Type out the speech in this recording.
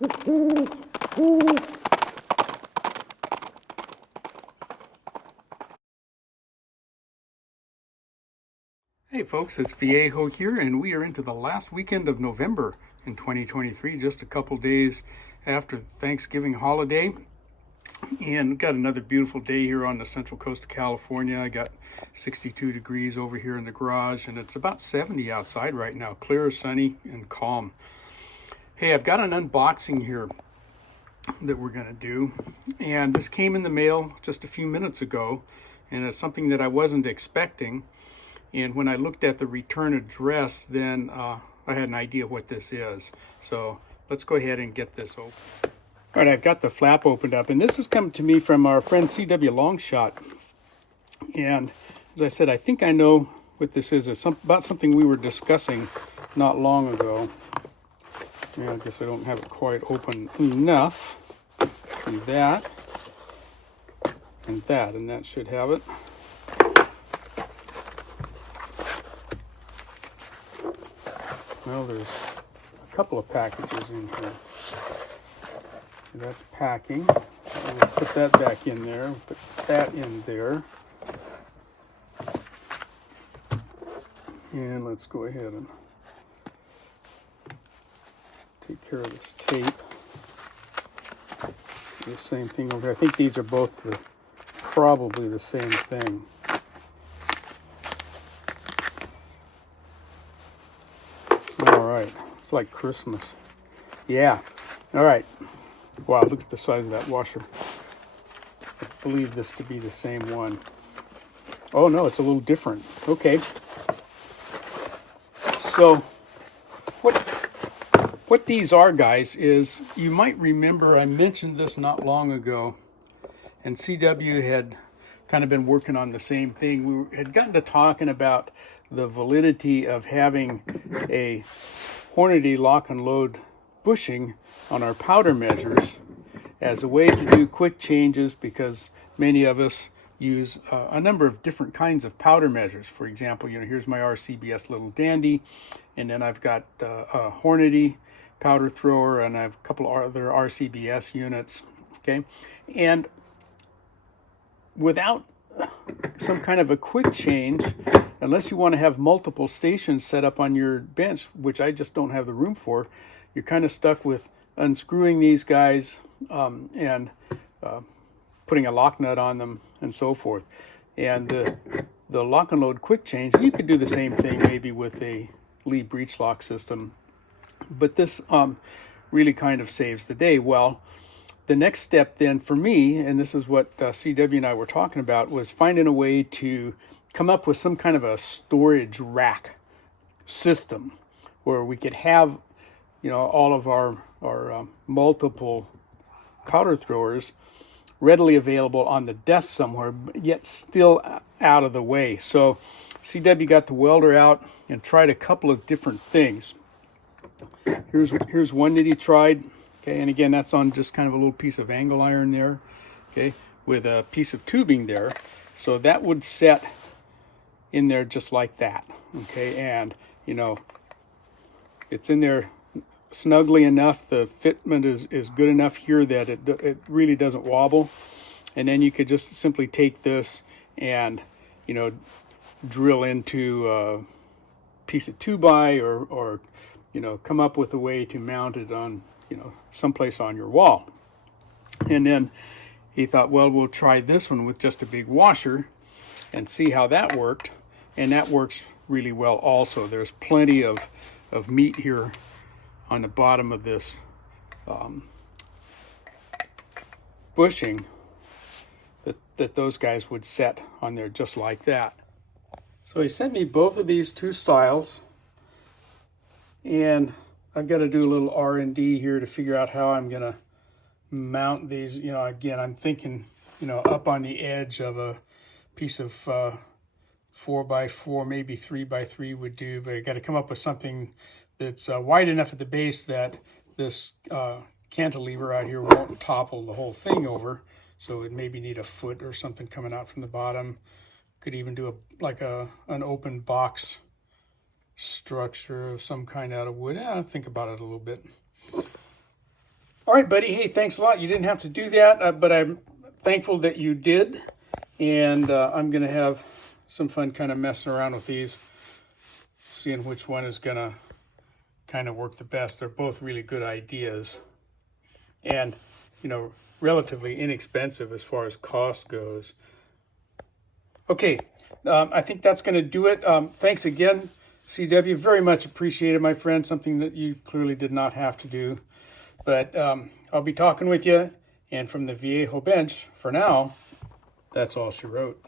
Hey folks, it's Viejo here, and we are into the last weekend of November in 2023, just a couple days after Thanksgiving holiday. And got another beautiful day here on the central coast of California. I got 62 degrees over here in the garage, and it's about 70 outside right now, clear, sunny, and calm. Hey, I've got an unboxing here that we're going to do, and this came in the mail just a few minutes ago, and it's something that I wasn't expecting. And when I looked at the return address, then I had an idea what this is. So let's go ahead and get this open. All right, I've got the flap opened up, and this is coming to me from our friend CW Longshot. And as I said, I think I know what this is. It's about something we were discussing not long ago. Yeah, I guess I don't have it quite open enough. Do that, and that should have it. Well, there's a couple of packages in here. That's packing. We'll put that back in there. Put that in there. And let's go ahead and take care of this tape. The same thing over here. I think these are both probably the same thing. All right, it's like Christmas. Yeah. All right. Wow, look at the size of that washer. I believe this to be the same one. Oh no, it's a little different. Okay. So what these are, guys, is you might remember I mentioned this not long ago, and CW had kind of been working on the same thing. We had gotten to talking about the validity of having a Hornady lock and load bushing on our powder measures as a way to do quick changes, because many of us use a number of different kinds of powder measures. For example, here's my RCBS Little Dandy, and then I've got a Hornady powder thrower, and I have a couple other RCBS units. Okay, and without some kind of a quick change, unless you want to have multiple stations set up on your bench, which I just don't have the room for, you're kind of stuck with unscrewing these guys and putting a lock nut on them and so forth. And the lock and load quick change, you could do the same thing maybe with a Lee breech lock system, but this really kind of saves the day. Well, the next step then for me, and this is what CW and I were talking about, was finding a way to come up with some kind of a storage rack system where we could have, all of our multiple powder throwers readily available on the desk somewhere, yet still out of the way. So CW got the welder out and tried a couple of different things. Here's one that he tried. Okay, and again, that's on just kind of a little piece of angle iron there, okay, with a piece of tubing there. So that would set in there just like that, okay, and, it's in there snugly enough. The fitment is good enough here that it really doesn't wobble. And then you could just simply take this and, drill into a piece of 2x or come up with a way to mount it on, someplace on your wall. And then he thought, well, we'll try this one with just a big washer and see how that worked. And that works really well also. There's plenty of meat here on the bottom of this bushing that those guys would set on there just like that. So he sent me both of these two styles, and I've got to do a little R&D here to figure out how I'm going to mount these. Again, I'm thinking, up on the edge of a piece of 4x4, maybe 3x3 would do, but I got to come up with something that's wide enough at the base that this cantilever out here won't topple the whole thing over. So it maybe need a foot or something coming out from the bottom. Could even do an open box structure of some kind out of wood. I'll think about it a little bit. All right, buddy. Hey, thanks a lot. You didn't have to do that, but I'm thankful that you did. And I'm going to have some fun kind of messing around with these, seeing which one is going to kind of work the best. They're both really good ideas. And, you know, relatively inexpensive as far as cost goes. Okay, I think that's going to do it. Thanks again, CW. Very much appreciated, my friend. Something that you clearly did not have to do. But I'll be talking with you. And from the Viejo bench, for now, that's all she wrote.